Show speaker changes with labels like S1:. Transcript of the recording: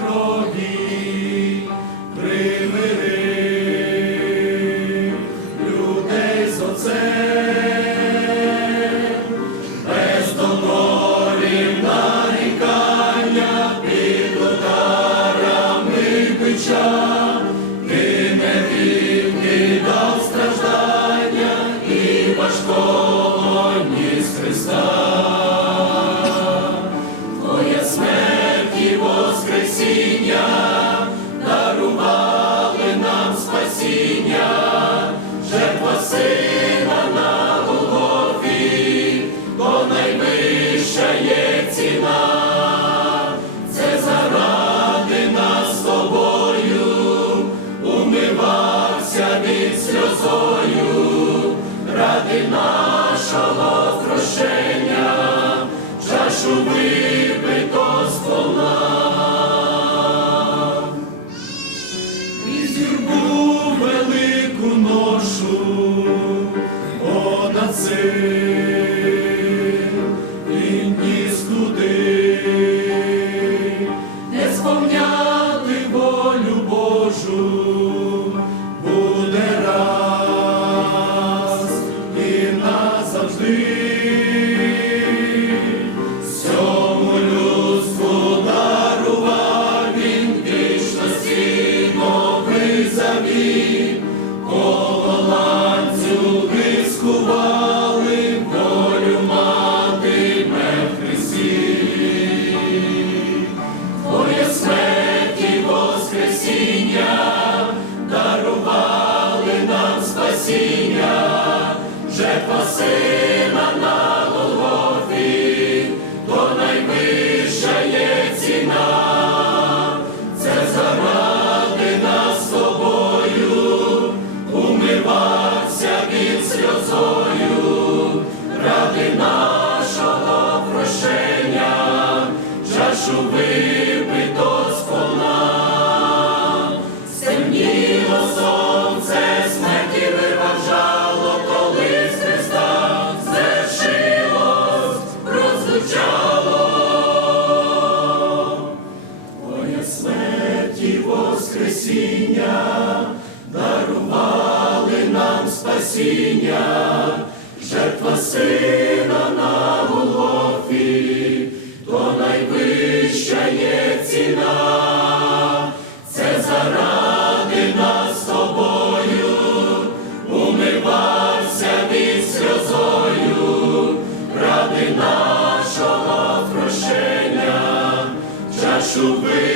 S1: Петрові. спасіння, дарували нам спасіння, жертва сина на голові, бо найвища є ціна, це заради нас тобою, умивався від сльозою, ради нас. Понад цим і ніс туди, не сповняти жертва спасіння, жертва сина на Голгофі, то найвища є ціна, це заради нас тобою, умивався від сльозою, ради нашого прощення, чашу спо.